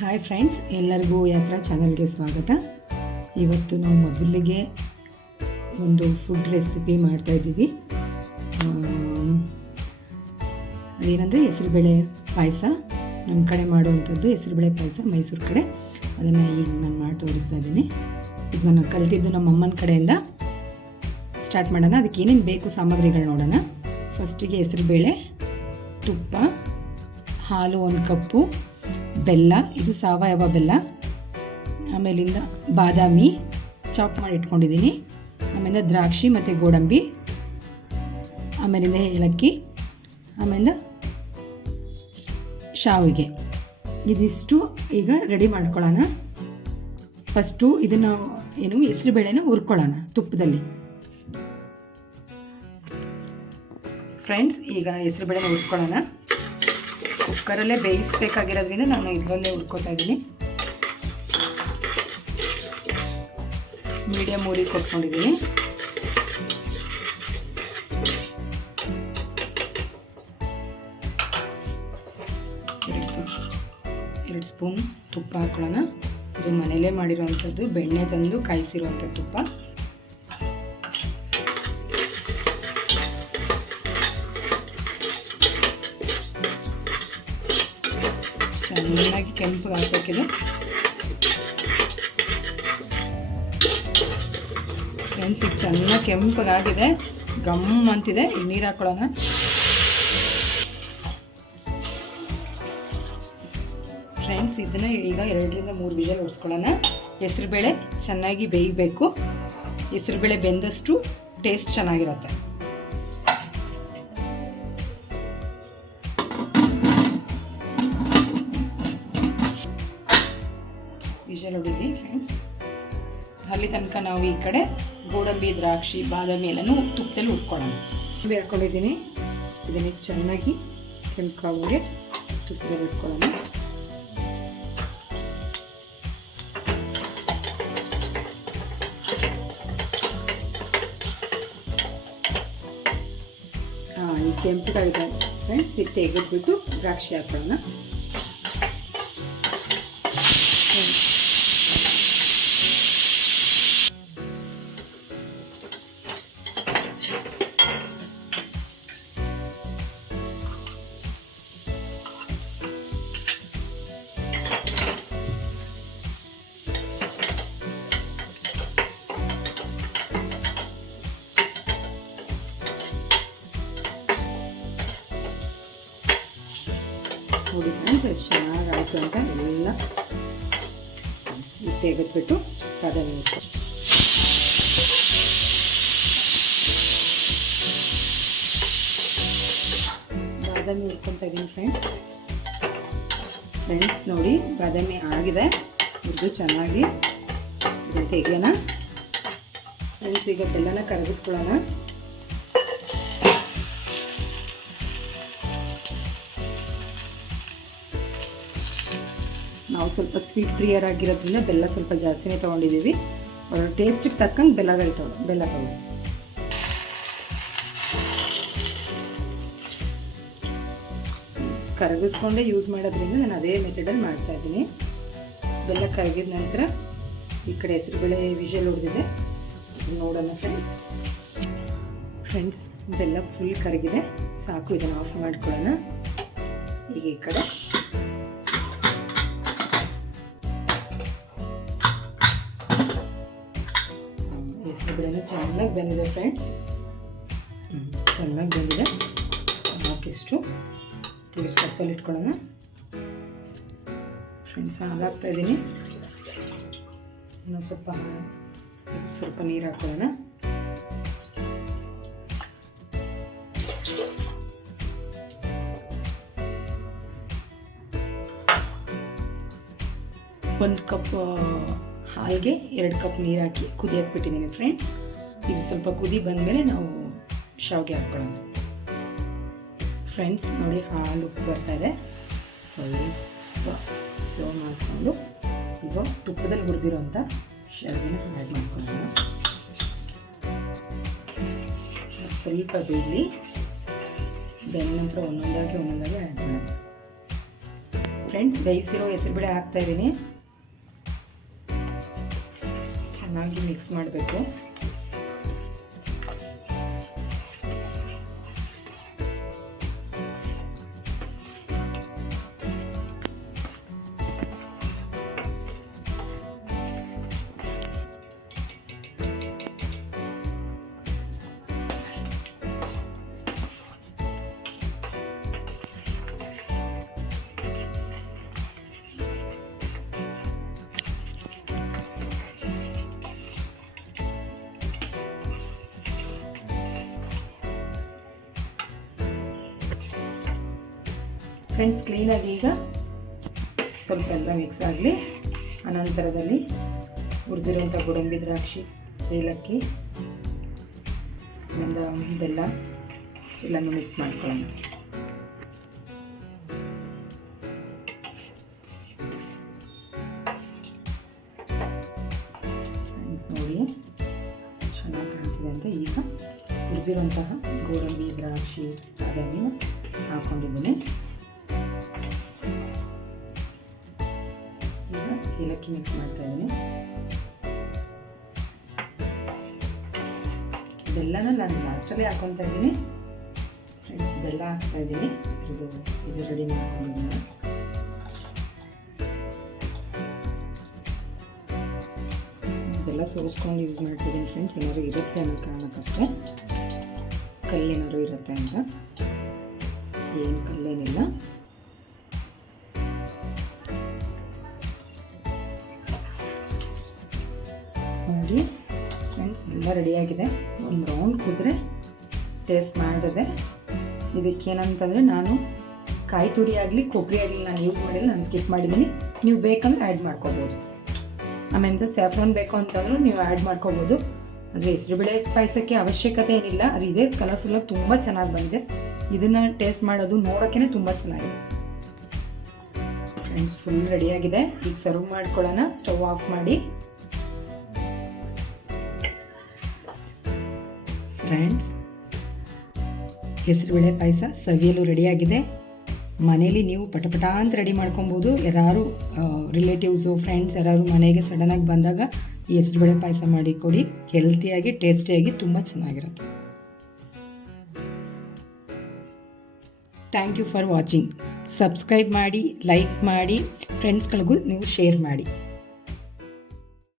Hi friends ಎಲ್ಲರಿಗೂ ಯಾತ್ರಾ ಚಾನಲ್ಗೆ ಸ್ವಾಗತ. ಇವತ್ತು ನಾವು ಮೊದಲಿಗೆ ಒಂದು ಫುಡ್ ರೆಸಿಪಿ ಮಾಡ್ತಾ ಇದ್ದೀವಿ. ಅದೇನೆಂದರೆ ಹೆಸರುಬೇಳೆ ಪಾಯಸ. ನಮ್ಮ ಕಡೆ ಮಾಡುವಂಥದ್ದು ಹೆಸರುಬೇಳೆ ಪಾಯಸ ಮೈಸೂರು ಕಡೆ. ಅದನ್ನು ಈಗ ನಾನು ಮಾಡಿ ತೋರಿಸ್ತಾ ಇದ್ದೀನಿ. ಇದು ನಾನು ಕಲಿತಿದ್ದು ನಮ್ಮ ಅಮ್ಮನ ಕಡೆಯಿಂದ ಸ್ಟಾರ್ಟ್ ಮಾಡೋಣ. ಅದಕ್ಕೆ ಏನೇನು ಬೇಕು ಸಾಮಗ್ರಿಗಳು ನೋಡೋಣ. ಫಸ್ಟಿಗೆ ಹೆಸರುಬೇಳೆ, ತುಪ್ಪ, ಹಾಲು ಒಂದು ಕಪ್ಪು ಬೆಲ್ಲ, ಇದು ಸಾವಯವ ಬೆಲ್ಲ. ಆಮೇಲಿಂದ ಬಾದಾಮಿ ಚಾಪ್ ಮಾಡಿ ಇಟ್ಕೊಂಡಿದ್ದೀನಿ. ಆಮೇಲೆ ದ್ರಾಕ್ಷಿ ಮತ್ತು ಗೋಡಂಬಿ. ಆಮೇಲಿಂದ ಏಲಕ್ಕಿ. ಆಮೇಲೆ ಶಾವಿಗೆ. ಇದಿಷ್ಟು ಈಗ ರೆಡಿ ಮಾಡ್ಕೊಳ್ಳೋಣ. ಫಸ್ಟು ಇದನ್ನು ಏನು ಹೆಸರು ಬೇಳೆನ ಹುರ್ಕೊಳ್ಳೋಣ ತುಪ್ಪದಲ್ಲಿ. ಫ್ರೆಂಡ್ಸ್ ಈಗ ಹೆಸರು ಬೇಳೆನ ಹುರ್ಕೊಳ್ಳೋಣ. ಕುಕ್ಕರಲ್ಲೇ ಬೇಯಿಸ್ಬೇಕಾಗಿರೋದ್ರಿಂದ ನಾನು ಇದರಲ್ಲೇ ಹುಡ್ಕೋತಾ ಇದ್ದೀನಿ. ಮೀಡಿಯಮ್ ಊರಿ ಕೊಟ್ಕೊಂಡಿದ್ದೀನಿ ಎರಡು ಸ್ಪೂನ್ ಎರಡು ಸ್ಪೂನ್ ತುಪ್ಪ ಹಾಕೊಳ್ಳೋಣ. ಇದು ಮನೇಲೇ ಮಾಡಿರೋವಂಥದ್ದು ಬೆಣ್ಣೆ ತಂದು ಕಾಯಿಸಿರುವಂಥದ್ದು ತುಪ್ಪ. ಚೆನ್ನಾಗಿ ಕೆಂಪು ಹಾಕಬೇಕಿದೆ ಫ್ರೆಂಡ್ಸ್ ಈಗ ಚೆನ್ನಾಗಿ ಕೆಂಪಗಾಗಿದೆ ಗಮ್ ಅಂತಿದೆ. ನೀರು ಹಾಕೊಳ್ಳೋಣ. ಫ್ರೆಂಡ್ಸ್ ಇದನ್ನ ಈಗ ಎರಡರಿಂದ ಮೂರು ವಿಜಲ್ ಹೊಡ್ಸ್ಕೊಳ್ಳೋಣ ಹೆಸರುಬೇಳೆ ಚೆನ್ನಾಗಿ ಬೇಯಬೇಕು. ಹೆಸರುಬೇಳೆ ಬೆಂದಷ್ಟು ಟೇಸ್ಟ್ ಚೆನ್ನಾಗಿರುತ್ತೆ. ವಿಜಲ್ ನೋಡಿದ್ವಿ ಫ್ರೆಂಡ್ಸ್ ಅಲ್ಲಿ ತನಕ ನಾವು ಈ ಕಡೆ ಗೋಡಂಬಿ, ದ್ರಾಕ್ಷಿ, ಬಾದಾಮಿ ಎಲ್ಲನೂ ತುಪ್ಪದಲ್ಲಿ ಹುರ್ಕೊಳ್ಳೋಣ. ಬೇರ್ಕೊಂಡಿದ್ದೀನಿ ಇದನ್ನೇ ಚೆನ್ನಾಗಿ ಕೆಂಪಾಗೋಗೆ ತುಪ್ಪದಲ್ಲಿ ಇಟ್ಕೊಳ್ಳೋಣ ಹಾಂ ಈ ಫ್ರೆಂಡ್ಸ್ ಇದು ತೆಗೆದ್ಬಿಟ್ಟು ದ್ರಾಕ್ಷಿ ಹಾಕೊಳ್ಳೋಣ. ಎಷ್ಟು ಚೆನ್ನಾಗಾಯಿತು ಅಂತ ಎಲ್ಲ ತೆಗೆದ್ಬಿಟ್ಟು ಇಟ್ಟು ಬಾದಾಮಿ ಹುರ್ಕೊತಾ ಇದ್ದೀನಿ ಫ್ರೆಂಡ್ಸ್ ಫ್ರೆಂಡ್ಸ್ ನೋಡಿ ಬಾದಾಮಿ ಆಗಿದೆ ಹುರಿದು ಚೆನ್ನಾಗಿ ತೆಗಿಯೋಣ ಫ್ರೆಂಡ್ಸ್ ಈಗ ಬೆಲ್ಲನ ಕರಗಿಸ್ಕೊಳ್ಳೋಣ. ನಾವು ಸ್ವಲ್ಪ ಸ್ವೀಟ್ ಪ್ರಿಯರ್ ಆಗಿರೋದ್ರಿಂದ ಬೆಲ್ಲ ಸ್ವಲ್ಪ ಜಾಸ್ತಿನೇ ತೊಗೊಂಡಿದ್ದೀವಿ. ಅವ್ರ ಟೇಸ್ಟಿಗೆ ತಕ್ಕಂಗೆ ಬೆಲ್ಲಗಳು ತೊಗೊಂಡು ಬೆಲ್ಲ ತೊಗೊಂಡು ಕರಗಿಸ್ಕೊಂಡೇ ಯೂಸ್ ಮಾಡೋದ್ರಿಂದ ನಾನು ಅದೇ ಮೆಥಡಲ್ಲಿ ಮಾಡ್ತಾ ಇದ್ದೀನಿ. ಬೆಲ್ಲ ಕರಗಿದ ನಂತರ ಈ ಕಡೆ ಹೆಸರುಬೇಳೆ ವಿಷಲ್ ಹೊಡೆದಿದೆ. ನೋಡೋಣ ಫ್ರೆಂಡ್ಸ್ ಫ್ರೆಂಡ್ಸ್ ಬೆಲ್ಲ ಫುಲ್ ಕರಗಿದೆ. ಸಾಕು, ಇದನ್ನು ಆಫ್ ಮಾಡ್ಕೊಳ್ಳೋಣ. ಈಗ ಈ ಕಡೆ ಬಂದಿದೆ ಫ್ರೆಂಡ್ಸ್ ಚೆನ್ನಾಗಿ ಬಂದಿದೆ. ಸಾಕಿಷ್ಟು ತಿಳಿ ಕಪ್ಪಲ್ಲಿ ಇಟ್ಕೊಳ್ಳೋಣ. ಫ್ರೆಂಡ್ಸ್ ಹಾಗಾಗ್ತಾ ಇದ್ದೀನಿ ಇನ್ನೊಂದು ಸ್ವಲ್ಪ ಸ್ವಲ್ಪ ನೀರು ಹಾಕೊಳ್ಳೋಣ. ಒಂದು ಕಪ್ ಹಾಲಿಗೆ ಎರಡು ಕಪ್ ನೀರು ಹಾಕಿ ಕುದಿಯಕ್ಕೆ ಬಿಟ್ಟಿದ್ದೀನಿ ಫ್ರೆಂಡ್ಸ್ ಇದು ಸ್ವಲ್ಪ ಕುದಿ ಬಂದಮೇಲೆ ನಾವು ಶಾವಿಗೆ ಹಾಕ್ಕೊಳ್ಳೋಣ. ಫ್ರೆಂಡ್ಸ್ ನೋಡಿ ಹಾಲು ಬರ್ತಾ ಇದೆ. ಸ್ವಲ್ಪ ಸ್ಲೋ ಮಾಡಿಕೊಂಡು ಈಗ ತುಪ್ಪದಲ್ಲಿ ಹುರಿದಿರೋಂಥ ಶಾವಿಗೆನ ಆ್ಯಡ್ ಮಾಡ್ಕೊಳ್ಳೋಣ. ಸ್ವಲ್ಪ ಬೇಯಲಿ ಬೆಂದ ನಂತರ ಒಂದೊಂದಾಗಿ ಒಂದೊಂದಾಗಿ ಆ್ಯಡ್ ಮಾಡೋಣ. ಫ್ರೆಂಡ್ಸ್ ಬೇಯಿಸಿರೋ ಹೆಸರುಬೇಳೆ ಹಾಕ್ತಾ ಇದ್ದೀನಿ. ಚೆನ್ನಾಗಿ ಮಿಕ್ಸ್ ಮಾಡಬೇಕು. ಫ್ರೆಂಡ್ಸ್ ಕ್ಲೀನಾಗಿ ಈಗ ಸ್ವಲ್ಪ ಎಲ್ಲ ಮಿಕ್ಸ್ ಆಗಲಿ. ಅನಂತರದಲ್ಲಿ ಹುರಿದಿರುವಂಥ ಗೋಡಂಬಿ ದ್ರಾಕ್ಷಿ, ಏಲಕ್ಕಿ ಆಮೇಲೆ ಬೆಲ್ಲ ಎಲ್ಲನೂ ಮಿಕ್ಸ್ ಮಾಡ್ಕೊಳ್ಳೋಣ. ನೋಡಿ, ಚೆನ್ನಾಗಿ ಅಂತ ಈಗ ಹುರಿದಿರುವಂತಹ ಗೋಡಂಬಿ ದ್ರಾಕ್ಷಿ ಅದನ್ನು ಹಾಕ್ಕೊಂಡಿದ್ದೀನಿ ಏಲಕ್ಕಿ ಮಿಕ್ಸ್ ಮಾಡ್ತಾ ಇದ್ದೀನಿ ಬೆಲ್ಲನ ನಾನು ಲಾಸ್ಟಲ್ಲಿ ಹಾಕೊತಾ ಇದ್ದೀನಿ ಫ್ರೆಂಡ್ಸ್ ಬೆಲ್ಲ ಹಾಕ್ತಾ ಇದ್ದೀನಿ ಇದು ಇದು ರೆಡಿ ಮಾಡ್ಕೊಂಡಿದ್ದೀನಿ ಎಲ್ಲ ಸೋಸ್ಕೊಂಡು ಯೂಸ್ ಮಾಡ್ತಿದ್ದೀನಿ ಫ್ರೆಂಡ್ಸ್ ಏನಾದ್ರು ಇರುತ್ತೆ ಅನ್ನೋ ಕಾರಣಕ್ಕಷ್ಟೇ ಕಲ್ಲೇನಾದ್ರು ಇರುತ್ತೆ ಅಂತ ಏನು ಕಲ್ಲೇನಿಲ್ಲ ಫ್ರೆಂಡ್ಸ್, ಎಲ್ಲ ರೆಡಿಯಾಗಿದೆ ಒಂದು ರೌಂಡ್ ಕುದ್ರೆ ಟೇಸ್ಟ್ ಮಾಡಿದೆ. ಇದಕ್ಕೇನಂತಂದರೆ ನಾನು ಕಾಯಿ ತುರಿ ಆಗಲಿ, ಕೊಬ್ಬರಿ ಆಗಲಿ ನಾನು ಯೂಸ್ ಮಾಡಿಲ್ಲ, ನಾನು ಸ್ಕಿಪ್ ಮಾಡಿದ್ದೀನಿ ನೀವು ಬೇಕಂದ್ರೆ ಆ್ಯಡ್ ಮಾಡ್ಕೋಬೋದು. ಆಮೇಲೆ ಸ್ಯಾಫ್ರಾನ್ ಬೇಕು ಅಂತಂದ್ರೂ ನೀವು ಆ್ಯಡ್ ಮಾಡ್ಕೋಬೋದು. ಆದರೆ ಹೆಸರುಬೇಳೆ ಪಾಯಸಕ್ಕೆ ಅವಶ್ಯಕತೆ ಏನಿಲ್ಲ, ಅದು ಇದೇ ಕಲರ್ಫುಲ್ಲಾಗಿ ತುಂಬ ಚೆನ್ನಾಗಿ ಬಂದಿದೆ. ಇದನ್ನು ಟೇಸ್ಟ್ ಮಾಡೋದು ನೋಡೋಕ್ಕೇ ತುಂಬ ಚೆನ್ನಾಗಿದೆ. ಫ್ರೆಂಡ್ಸ್ ಫುಲ್ ರೆಡಿಯಾಗಿದೆ ಈಗ ಸರ್ವ್ ಮಾಡ್ಕೊಳ್ಳೋಣ. ಸ್ಟವ್ ಆಫ್ ಮಾಡಿ. ಫ್ರೆಂಡ್ಸ್ ಹೆಸರುಬೇಳೆ ಪಾಯಸ, ಸವಿಯಲು ರೆಡಿಯಾಗಿದೆ ಮನೇಲಿ ನೀವು ಪಟಪಟ ಅಂತ ರೆಡಿ ಮಾಡ್ಕೊಬೋದು ಯಾರು ರಿಲೇಟಿವ್ಸು ಫ್ರೆಂಡ್ಸ್ ಯಾರು ಮನೆಗೆ ಸಡನ್ನಾಗಿ ಬಂದಾಗ ಈ ಹೆಸರುಬೇಳೆ ಪಾಯಸ ಮಾಡಿ ಕೊಡಿ. ಹೆಲ್ತಿಯಾಗಿ ಟೇಸ್ಟಿಯಾಗಿ ತುಂಬ ಚೆನ್ನಾಗಿರುತ್ತೆ. Thank you for watching subscribe ಮಾಡಿ ಲೈಕ್ ಮಾಡಿ ಫ್ರೆಂಡ್ಸ್ಗಳಿಗೂ ನೀವು ಶೇರ್ ಮಾಡಿ.